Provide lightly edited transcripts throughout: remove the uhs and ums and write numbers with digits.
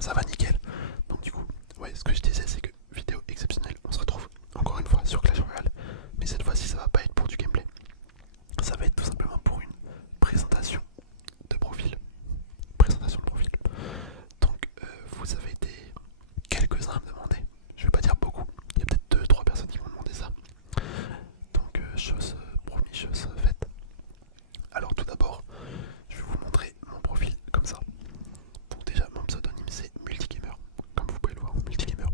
Ça va nickel. Donc du coup, ouais, ce que je disais c'est que vidéo exceptionnelle, on se retrouve encore une fois sur Clash Royale, mais cette fois-ci ça va pas être pour du gameplay. Ça va être tout simplement pour une présentation de profil. Présentation de profil. Donc vous avez été quelques-uns à me demander, je vais pas dire beaucoup, il y a peut-être deux trois personnes qui m'ont demandé ça. Donc chose promis, chose faite. Alors tout d'abord, je vais vous montrer mon profil comme ça. Donc déjà mon pseudonyme c'est Multigamer, comme vous pouvez le voir, Multigamer.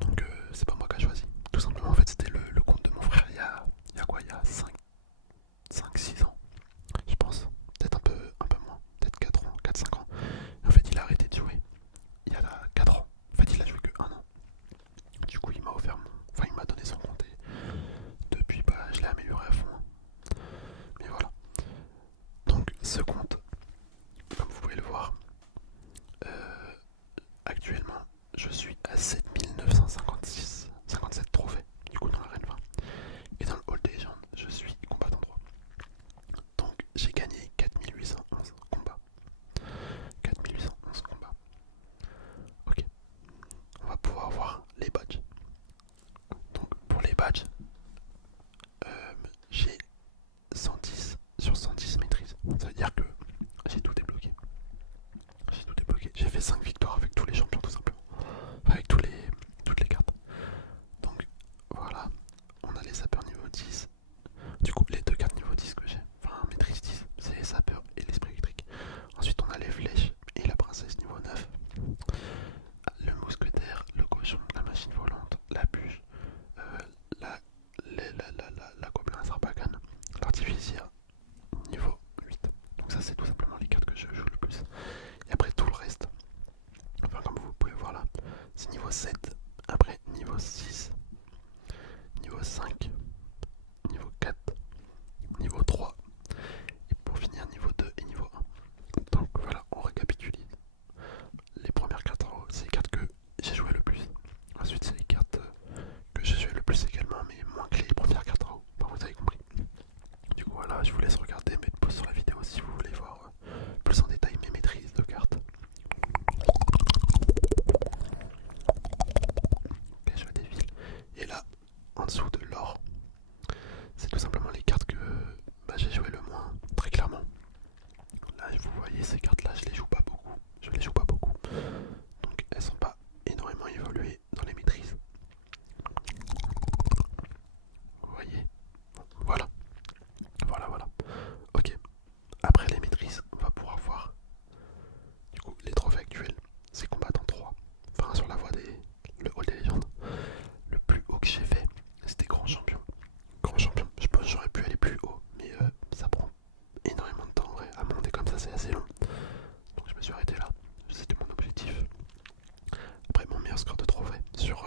Donc c'est pas moi qui a choisi. Tout simplement en fait c'était le compte de mon frère il y a quoi, il y a 5 6 ans je pense. Peut-être un peu moins, peut-être 4 ans, 4 5 ans. Et en fait il a arrêté de jouer il y a là 4 ans. En fait il a joué que 1 an. Du coup il m'a offert mon. Enfin il m'a donné son compte et depuis bah je l'ai amélioré à fond. Mais voilà. Donc ce compte, comme vous pouvez le voir, euh, actuellement je suis à 57 trophées du coup dans l'arène 20. Et dans le Hall des légendes, je suis combattant 3. Donc j'ai gagné 4811 combats. 4811 combats. Ok, on va pouvoir voir les badges. Donc pour les badges, j'ai 110 sur 110 maîtrises. Ça veut dire que j'ai tout débloqué. J'ai tout débloqué. J'ai fait 5 victoires avec tous les champions tout simplement. Enfin, avec toutes les cartes. Donc voilà, on a les sapeurs niveau 10. Du coup les deux cartes niveau 10 que j'ai, enfin maîtrise 10, c'est les sapeurs et l'esprit électrique. Ensuite on a les flèches et la princesse niveau 9. Le mousquetaire, le cochon, la machine volante, la bûche, euh, la, la gobelin sarbacane, l'artificière niveau 8. Donc ça c'est tout simplement les cartes que je joue le plus. Et après tout le reste, enfin comme vous pouvez voir là, c'est niveau 7, après niveau 6, niveau 5, niveau 4, niveau 3, et pour finir niveau 2 et niveau 1. Donc voilà, on récapitule. Les premières cartes en haut, c'est les cartes que j'ai joué le plus. Ensuite, c'est les cartes que j'ai joué le plus également, mais moins que les premières cartes en haut. Enfin, vous avez compris. Du coup, voilà, je vous laisse regarder, mettre pause sur la vidéo si vous voulez voir plus en détail mes maîtrises de cartes. Ok, je défile. Et là, en dessous de l'or, c'est tout simplement les cartes que j'ai joué le moins, très clairement. Là, vous voyez, ces cartes-là, je les joue pas beaucoup. Je les joue pas beaucoup. Donc, elles sont pas énormément évoluées dans les maîtrises. Vous voyez? Voilà. Voilà, voilà. Ok. Après les maîtrises, on va pouvoir voir du coup les trophées actuels. C'est combattant 3. Enfin, sur la voie des. Le Hall des légendes. Le plus haut que j'ai fait, c'était grand champion. Grand champion. Je pense que j'aurais pu aller plus haut, mais ça prend énormément de temps. Ouais. À monter comme ça, c'est assez long. Donc je me suis arrêté là. C'était mon objectif. Après, mon meilleur score de trophée sur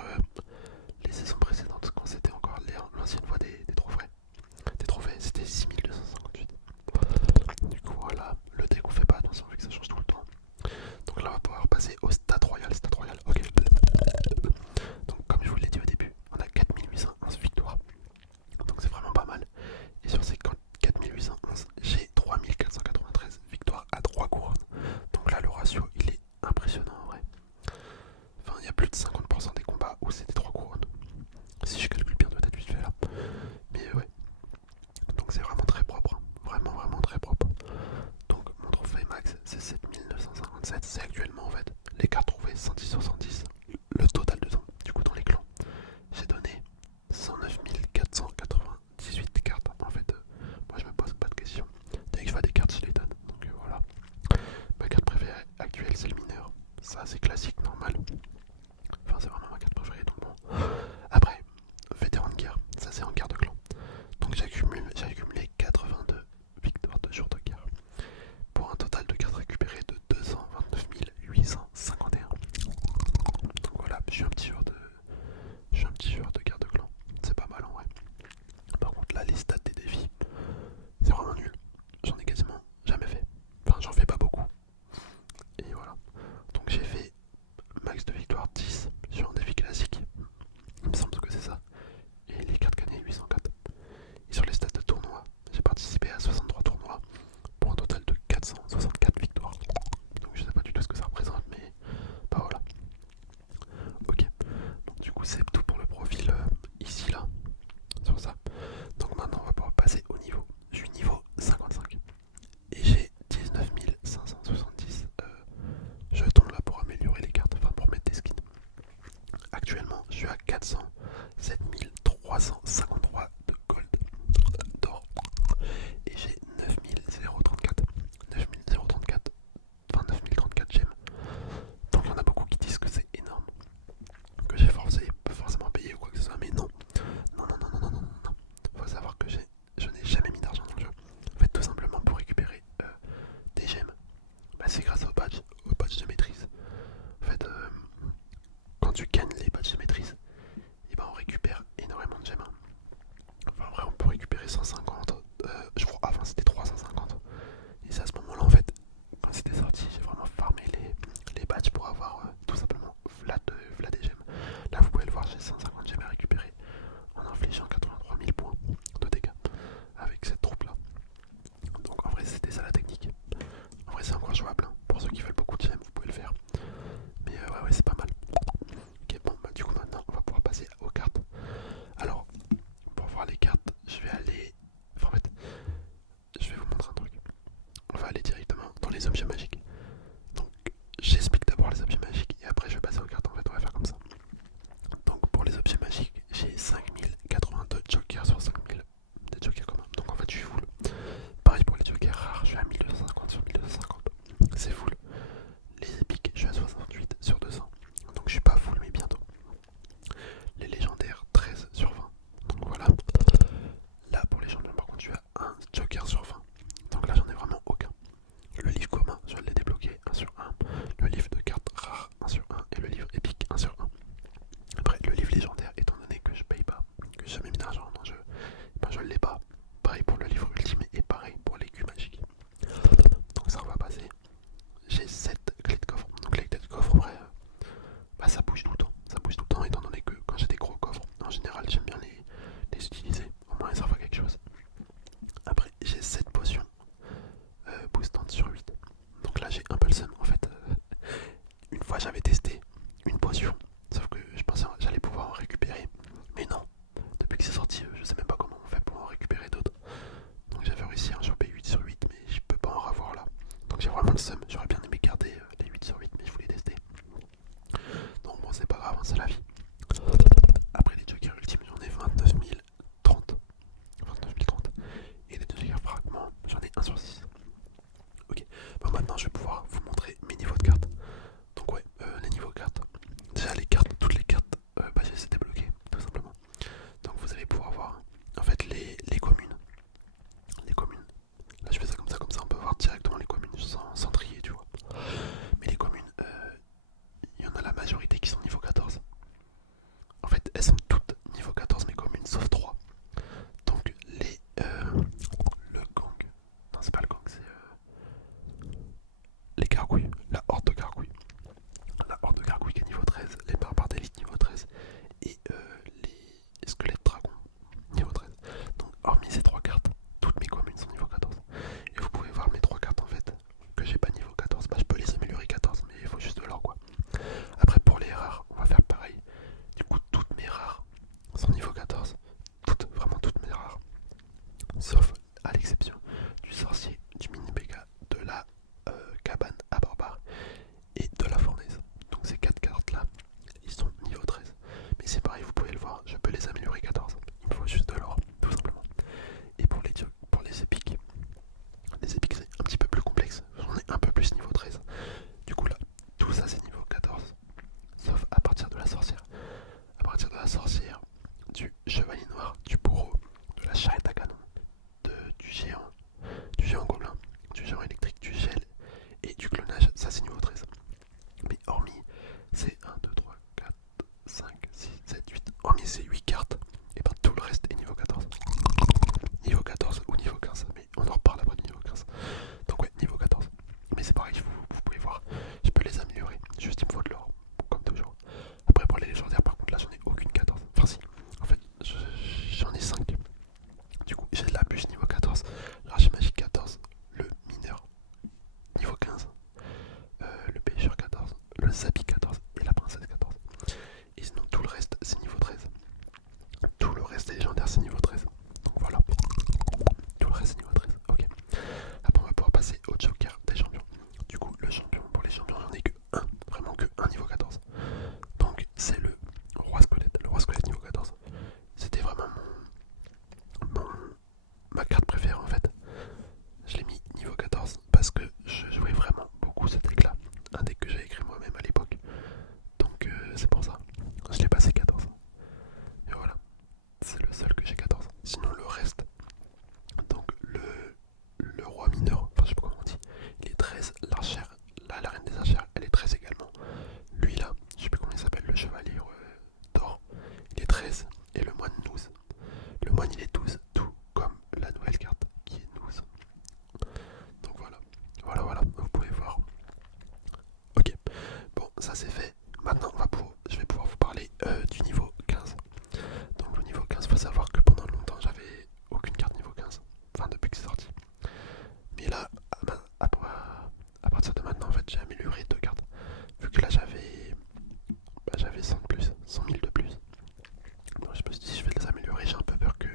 les saisons précédentes, quand c'était encore l'ancienne voie des trophées. Des trophées, c'était 6258. Du coup, voilà, le deck on fait pas attention vu que ça change tout le temps. Donc là, on va pouvoir passer au Stat Royal. Stat Royal, ok. Donc, comme je vous l'ai dit au début, on a 4811 victoires. Donc, c'est vraiment pas mal. Et sur ces 4811, j'ai 3493 victoires à 3 couronnes. Donc là, le ratio il est impressionnant en vrai. Enfin, il y a plus de 50% des combats où c'est des 3 couronnes. Si je calcule bien, doit être vite fait là. Mais ouais. Donc c'est vraiment très propre. Hein. Vraiment, vraiment très propre. Donc mon trophée max c'est 7957. C'est actuellement en fait les cartes trouvées 110 sur 110. Le total de temps. Du coup dans les clans. J'ai donné 109 498 cartes. En fait, moi je me pose pas de questions. Dès que je vois des cartes, je les donne. Donc voilà. Ma carte préférée actuelle c'est le mineur. Ça c'est classique, normal. Enfin c'est vraiment ma carte préférée donc bon. Après, vétéran de guerre, ça c'est en guerre de clan. Donc j'ai accumulé 82 victoires de jour de guerre. Pour un total de cartes récupérées de 229 851. Donc voilà, je suis un petit joueur de guerre de clan. C'est pas mal en vrai. Par contre là les stats des défis, c'est vraiment nul. J'en ai quasiment jamais fait. Enfin j'en fais pas beaucoup. Et voilà. Donc j'ai fait max de victoire 10 sur un défi classique. tu gagnes les badges de maîtrise, et ben on récupère énormément de gemmes. Enfin, en vrai, on peut récupérer 150, je crois avant c'était 350. Et c'est à ce moment-là, en fait, quand c'était sorti, j'ai vraiment farmé les badges pour avoir tout simplement v'là des gemmes. Là, vous pouvez le voir, j'ai 150 gemmes à récupérer en infligeant 83 000 points de dégâts avec cette troupe-là. Donc en vrai, c'était ça la technique. En vrai, c'est encore jouable, hein. Pour ceux qui veulent beaucoup de gemmes, vous pouvez le faire. Mais ouais, c'est pas mal. Ok, bon, bah du coup, maintenant, on va pouvoir passer aux cartes. Alors, pour voir les cartes, je vais aller... Enfin, en fait, je vais vous montrer un truc. On va aller directement dans les objets magiques. Donc, j'explique d'abord les objets magiques et après je vais passer aux cartes. En fait, on va faire comme ça. Donc, pour les objets magiques, j'ai 5082 jokers sur 5000 des jokers communs. Donc, en fait, je suis full. Pareil pour les jokers rares, je suis à 1250 sur 1250. C'est full. Les épiques, je suis à 68 sur 200. Donc, je suis pas full, mais bientôt. Les légendaires, 13 sur 20. Donc, voilà. Là, pour les champions, par contre, je suis à 1 joker sur 20. Donc là, j'en ai vraiment aucun. Le livre commun, je l'ai débloqué 1 sur 1. Le livre de cartes rares 1 sur 1. Et le livre épique 1 sur 1. Après, le livre légendaire, étant donné que je paye pas, que j'ai jamais mis d'argent dans le jeu, ben je l'ai pas. Pareil pour le livre ultime et pareil pour l'écu magique. Donc ça, on va passer. J'ai 7 clés de coffre. Donc les clés de coffre, en vrai, bah, ça bouge tout le temps. Ça bouge tout le temps, étant donné que quand j'ai des gros coffres, en général, j'aime bien les utiliser. Au moins, ils servent à quelque chose. Après, j'ai 7 potions boostantes sur 8. Donc là, j'ai un peu le seum en fait. Une fois, j'avais testé une potion, sauf que je pensais que j'allais pouvoir en récupérer. Mais non, depuis que c'est sorti, je sais même pas comment on fait pour en récupérer d'autres. Donc j'avais réussi à en choper 8 sur 8, mais je peux pas en revoir là. Donc j'ai vraiment le seum. J'aurais bien aimé garder les 8 sur 8, mais je voulais tester. Donc bon, c'est pas grave, hein, c'est la vie. Après les jokers ultimes, j'en ai 29 030. 29 030. Et les jokers fragments, j'en ai 1 sur 6. Ok, bon maintenant je vais pouvoir vous montrer mes niveaux de cartes. Donc ouais, les niveaux cartes. Déjà les cartes, toutes les cartes, bah je les ai débloquées, tout simplement. Donc vous allez pouvoir voir en fait les communes. Les communes. Là je fais ça, comme ça on peut voir directement les communes sans trier, tu vois. Mais les communes, il y en a la majorité qui sont niveau 14. En fait, elles sont toutes niveau 14 mes communes, sauf 3. Donc le gang. Non, c'est pas le gang, c'est les gargouilles. La horde de gargouilles. La horde de gargouilles qui est niveau 13. Les barbares d'élite niveau 13. Et les squelettes dragons niveau 13. Donc, hormis ces 3 cartes, toutes mes communes sont niveau 14. Et vous pouvez voir mes 3 cartes en fait que j'ai pas niveau 14. Bah, je peux les améliorer 14, mais il faut juste de l'or quoi. Après, pour les rares, on va faire pareil. Du coup, toutes mes rares sont niveau 14. Toutes, vraiment toutes mes rares. Sauf à l'exception du sorcier, du mini béga, de la cabane à barbare et de la fournaise. Donc ces 4 cartes là, ils sont niveau 13. Mais c'est pareil, vous pouvez le voir, je peux les améliorer 14. Il me faut juste de l'or, tout simplement. Et pour les épiques c'est un petit peu plus complexe. J'en ai un peu plus niveau 13. Du coup là, tout ça c'est niveau 14. Sauf à partir de la sorcière. À partir de la sorcière, du chevalier noir, du bourreau, de la charrette à canon, du géant gobelin, du géant électrique, du gel et du clonage, ça c'est niveau 13. Mais hormis ces 1, 2, 3, 4, 5, 6, 7, 8, hormis ces 8 cartes, et ben tout le reste est niveau 14. Niveau 14 ou niveau 15, mais on en reparle après du niveau 15. Donc ouais, niveau 14. Mais c'est pareil, vous pouvez voir, je peux les améliorer, juste il me faut de l'or, comme toujours. Après pour les légendaires par contre là j'en ai aucune 14. Enfin si, en fait j'en ai 5. Du coup j'ai de la bûche niveau 14, l'archer magique 14, le mineur niveau 15, le pêcheur 14, le zabi 14 et la princesse 14. Et sinon tout le reste c'est niveau 13. Tout le reste des légendaires c'est niveau 13. Donc voilà. Tout le reste c'est niveau 13. Ok. Après on va pouvoir passer au joker des champions. Du coup le champion, pour les champions j'en ai que un. Vraiment que un niveau 14. Donc c'est le roi squelette. Le roi squelette niveau 14. C'était vraiment ma carte préférée en fait. Je l'ai mis niveau 14 parce que je jouais vraiment beaucoup ce deck là. Un deck que j'avais écrit moi-même à l'époque. ça c'est fait. Maintenant, je vais pouvoir vous parler du niveau 15. Donc le niveau 15, faut savoir que pendant longtemps, j'avais aucune carte niveau 15. Enfin, depuis que c'est sorti. Mais là, à partir de maintenant, en fait, j'ai amélioré deux cartes. Vu que là, j'avais 100 de plus, 100 000 de plus. Donc je me suis dit, je vais les améliorer. J'ai un peu peur que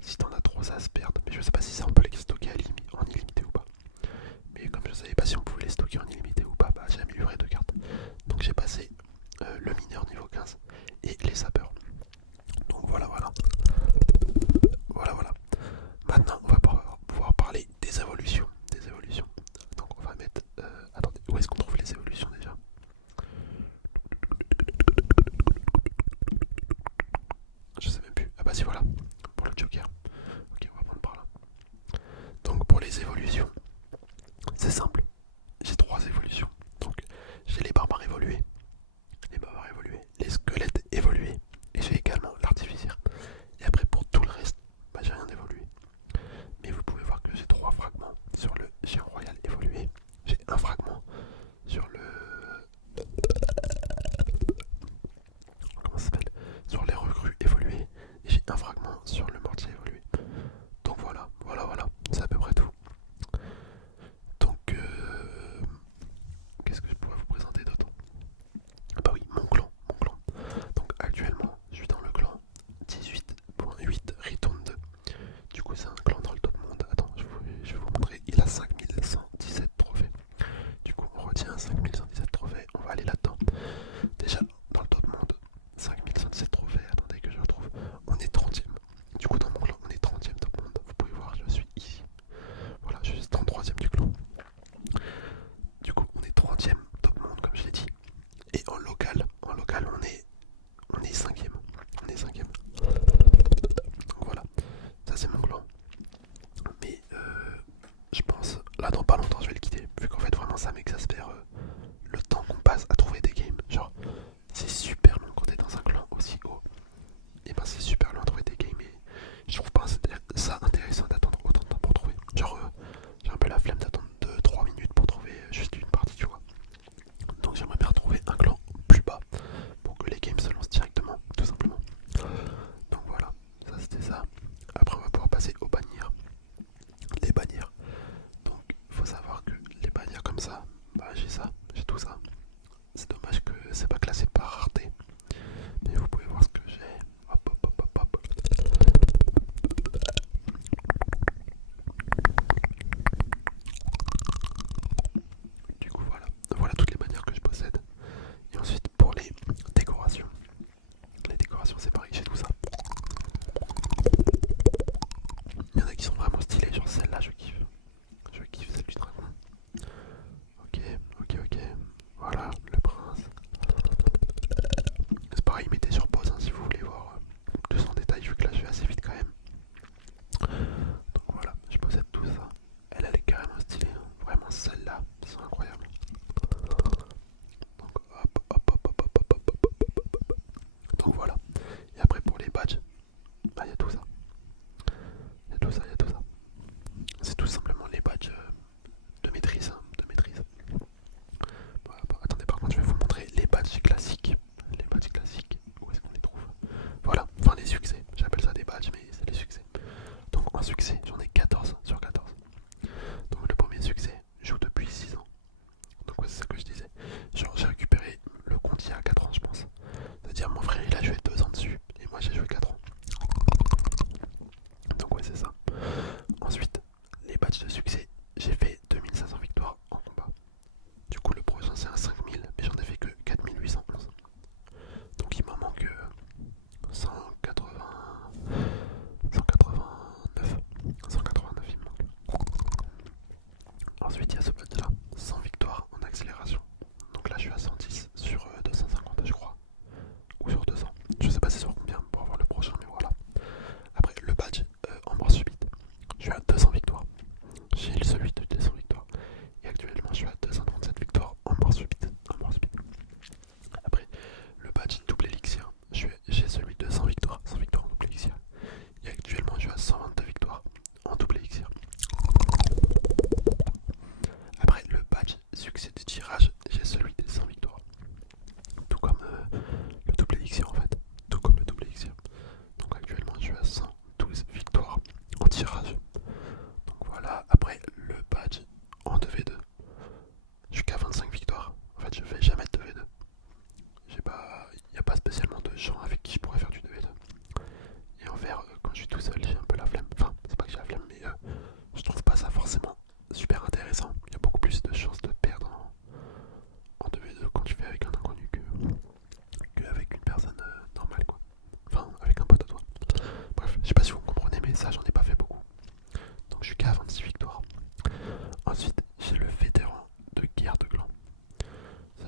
si t'en as trop, ça se perde. Mais je sais pas si ça, on peut les stocker en illimité ou pas. Mais comme je savais pas si on pouvait les stocker en illimité ou pas, bah j'ai amélioré deux cartes.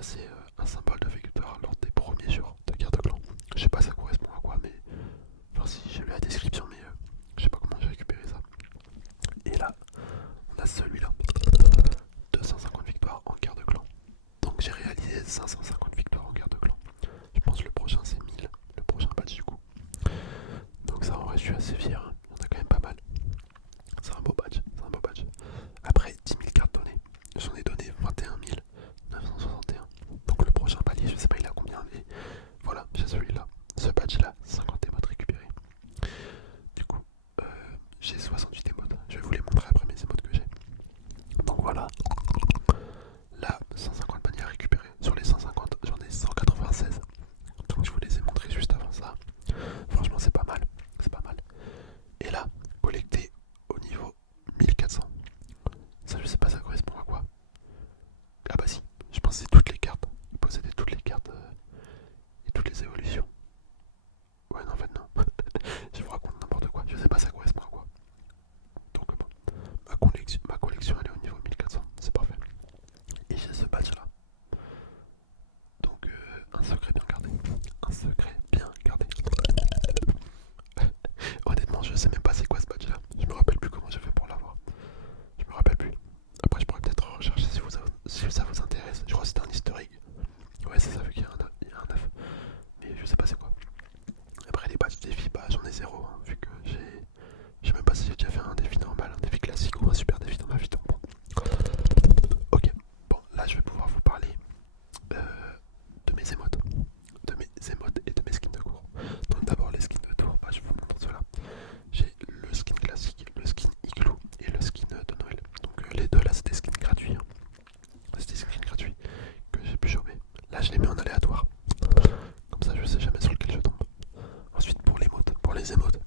c'est un symbole de victoire lors des premiers jours de guerre de clan. Je sais pas ça correspond à quoi, mais enfin si j'ai lu la description, mais je sais pas comment j'ai récupéré ça. Et là, on a celui-là, 250 victoires en guerre de clan. Donc j'ai réalisé 550 victoires en guerre de clan. Je pense que le prochain c'est 1000, le prochain patch du coup. Donc ça en vrai je suis assez fier, hein. On a quand même pas mal. C'est un beau badge, c'est un beau badge. Après 10 000 cartes données, j'en ai donné 21 961. Donc le prochain palier, je sais pas il a combien, mais voilà, j'ai celui-là. Ce badge là, 50 émotes récupérées. Du coup, j'ai 68 émotes. Je vais vous les montrer après mes émotes que j'ai. Donc voilà. Là, 150 paniers à récupérer. Sur les 150, j'en ai 196. Donc je vous les ai montrés juste avant ça. Franchement, c'est pas mal. C'est pas mal. Et là, collecté au niveau 1400. Ça, je sais pas, ça correspond à quoi. Ah bah si, je pense que c'est toutes les cartes. Posséder toutes les cartes et toutes les évolutions. Ouais, non, en fait, non. Je vous raconte n'importe quoi. Je sais pas, ça correspond à quoi. Donc, bon, ma collection elle est au niveau 1400. C'est parfait. Et j'ai ce badge là. Donc, un secret bien gardé. Un secret bien gardé. Honnêtement, je sais même pas c'est quoi ce badge là. Je me rappelle plus comment j'ai fait pour l'avoir. Je me rappelle plus. Après, je pourrais peut-être rechercher si ça vous intéresse. Je crois que c'était un easter egg. Ouais, c'est ça, vu qu'il y a un œuf. Mais je sais pas c'est quoi. Après, les badges défis, bah j'en ai zéro. Hein, vu que j'ai. Je sais même pas si j'ai déjà fait un défi normal, un défi classique ou un super défi dans ma vie. Donc bon. Ok, bon, là je vais pouvoir vous parler de mes émotes. De mes émotes et de mes skins de cours. Donc d'abord, les skins de tour, bah je vous montre cela. J'ai le skin classique, le skin igloo et le skin de Noël. Donc les deux là, c'est des skins gratuits. Hein. C'est des skins gratuits que j'ai pu choper. Là, je les mets en aléatoire. Comme ça, je sais jamais sur lequel je tombe. Ensuite, pour les émotes,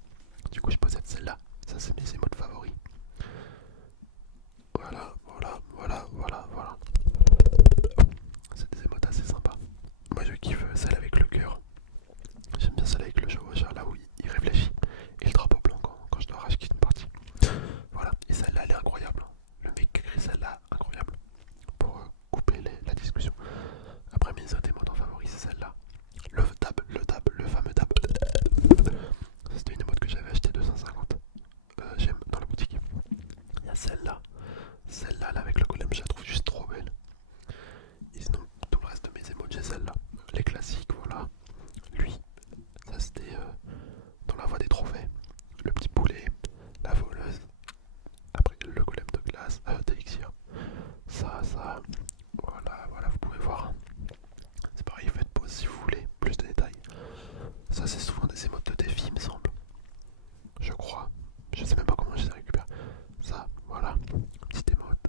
du coup, je possède celle-là. Ça, c'est mes émotes favoris. Voilà, voilà, voilà, voilà, voilà. C'est des émotes assez sympas. Moi, je kiffe celle avec le cœur. J'aime bien celle avec le chevaucheur, là où il réfléchit. Et le drapeau blanc quand je dois racheter une partie. Voilà, et celle-là, elle est incroyable. Le mec qui écrit celle-là, incroyable. Pour couper la discussion. Après, mes autres émotes en favoris, c'est celle-là. Le fameux dab. C'était une émote que j'avais acheté 250 j'aime dans la boutique. Il y a celle-là là, avec le golem, je la trouve juste trop belle. Et sinon, tout le reste de mes émotes, j'ai celle-là. Les classiques, voilà. Lui, ça c'était dans la voie des trophées. Le petit poulet, la voleuse. Après, le golem de glace, d'élixir. Ça, voilà, vous pouvez voir. C'est pareil, faites pause si vous voulez, plus de détails. Ça, c'est souvent des émotes de défi, il me semble. Je crois. Je sais même pas comment je les récupère. Ça, voilà. Petite émote.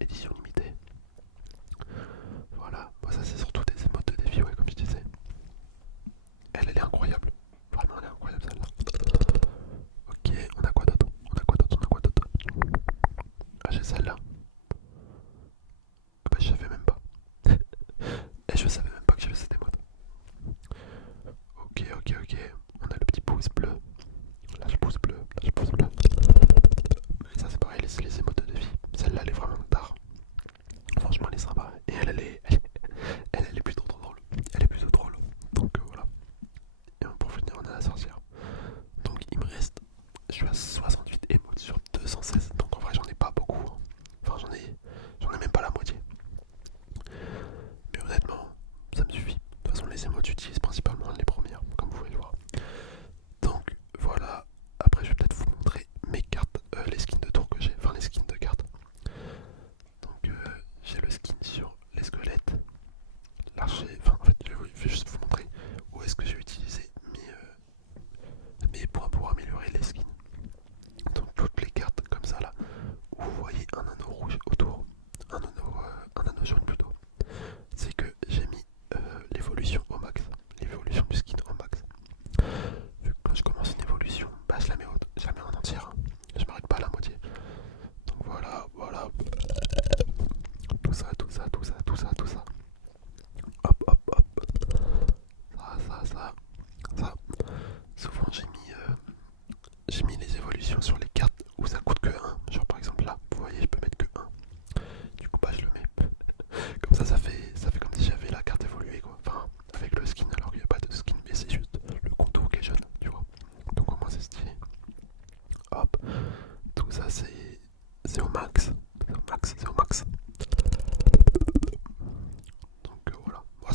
Édition limitée. Voilà. Bon, ça, c'est surtout des émotes de défi, ouais, comme je disais. Elle est incroyable. Vraiment, elle est incroyable celle-là. Ok, on a quoi d'autre? Ah, j'ai celle-là. Ah bah, je savais même pas. Et je savais même pas que j'avais cette émote. Ok. On a le petit pouce bleu. Là, je pouce bleu. Et ça, c'est pareil, les émotes de défi. Celle-là, elle est vraiment tard. Franchement, elle est sympa. Et elle est plutôt trop drôle. Elle est plutôt drôle. Donc voilà. Et pour finir, on a la sorcière. Donc il me reste. Je suis à 68 émotes sur 216. Donc en vrai, j'en ai pas beaucoup. Hein. Enfin, j'en ai même pas la moitié. Mais honnêtement, ça me suffit. De toute façon, les émotes, j'utilise principalement les premières, comme vous pouvez le voir. Donc voilà. Après, je vais peut-être vous montrer mes cartes, les skins de tour que j'ai. Enfin, les skins de cartes. Donc j'ai le skin sur les squelettes. L'archer. Enfin, en fait, je vais juste vous montrer où est-ce que j'ai utilisé mes points pour améliorer les skins. Donc toutes les cartes comme ça là, où vous voyez un anneau rouge autour, un anneau jaune plutôt, c'est que j'ai mis l'évolution au max.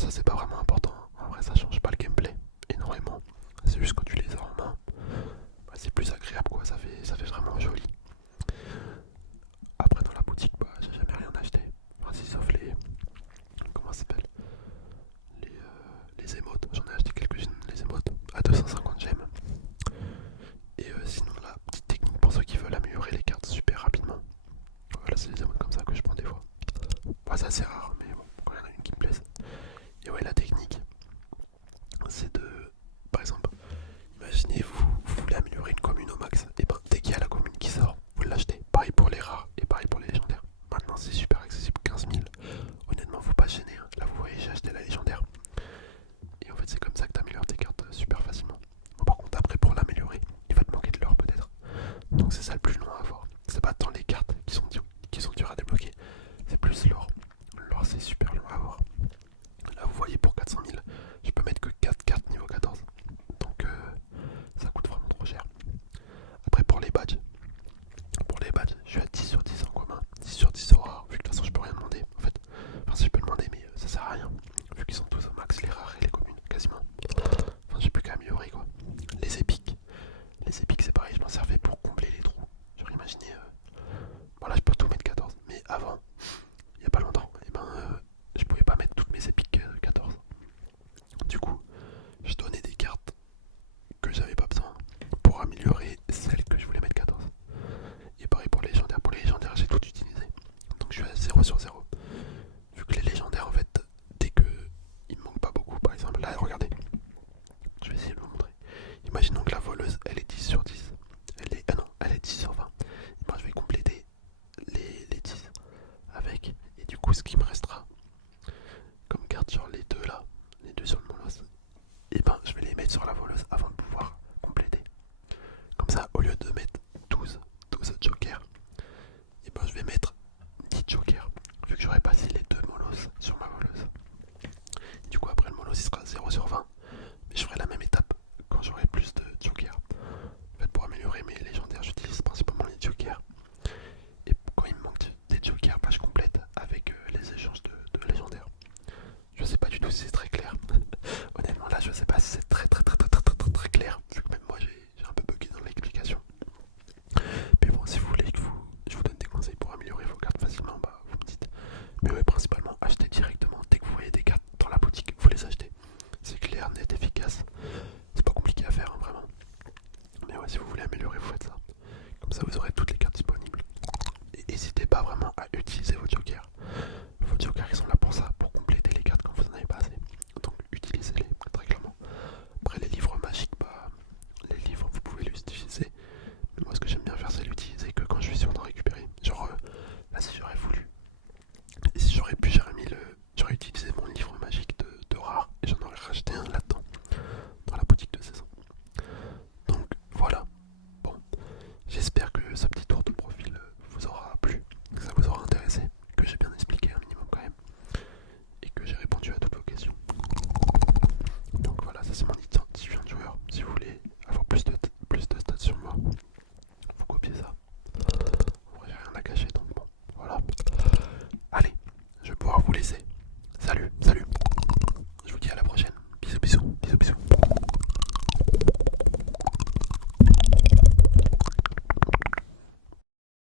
ça c'est pas vraiment important. En vrai, ça change pas le gameplay énormément. C'est juste quand tu les as en main, bah, c'est plus agréable quoi. Ça fait vraiment joli. Après dans la boutique, bah j'ai jamais rien acheté. Enfin si sauf les. Comment ça s'appelle les émotes. J'en ai acheté quelques-unes, les émotes, à 250 gemmes. Et sinon la petite technique pour ceux qui veulent améliorer les cartes super rapidement. Voilà, c'est des émotes comme ça que je prends des fois. Bah, c'est assez rare, mais bon, quand il y en a une qui me plaise. Et ouais, la technique, c'est de. Par exemple, imaginez, vous voulez améliorer une commune au max. Et ben, dès qu'il y a la commune qui sort, vous l'achetez. Pareil pour les rares et pareil pour les légendaires. Maintenant, c'est super accessible, 15 000. Honnêtement, faut pas se gêner. Hein. Là, vous voyez, j'ai acheté la légendaire. Et en fait, c'est comme ça que tu améliores tes cartes super facilement. Bon, par contre, après, pour l'améliorer, il va te manquer de l'or peut-être. Donc, c'est ça le plus long à avoir. C'est pas tant les cartes qui sont dures à débloquer, c'est plus l'or. L'or, c'est super long à avoir. Là, vous voyez, pour 400 000, je peux mettre que 4 cartes niveau 14. Donc, ça coûte vraiment trop cher. Après, pour les badges, je suis à 10 sur 10 en commun, 10 sur 10 au rare, vu que de toute façon, je peux rien demander. En fait, enfin, si je peux demander, mais ça sert à rien. Vu qu'ils sont tous au max, les rares et les communes, quasiment. Enfin, j'ai plus qu'à améliorer quoi. Les épiques. Les épiques, c'est pareil, je m'en servais pour combler les trous. Genre, imaginez. Bon, là, je peux tout mettre 14. Mais avant, il y a pas longtemps, et ben, je pouvais pas mettre toutes mes épiques 14. Du coup, je donnais des cartes que j'avais pas besoin pour améliorer celles que je voulais mettre 14. Et pareil pour les légendaires. Pour les légendaires, j'ai tout utilisé. Donc, je suis à 0 sur 0. Vu que les légendaires, en fait, dès que il me manque pas beaucoup, par exemple, là, regardez. Je vais essayer de vous montrer. Imaginons que la voleuse, elle est 10 sur 10. Ah non, elle est 10 sur 20. Et moi, je vais compléter les 10 avec. Et du coup, ce qui me restera comme carte, genre les deux là, les deux sur le molos, et ben, je vais les mettre sur la voleuse avant de pouvoir compléter. Comme ça, au lieu de mettre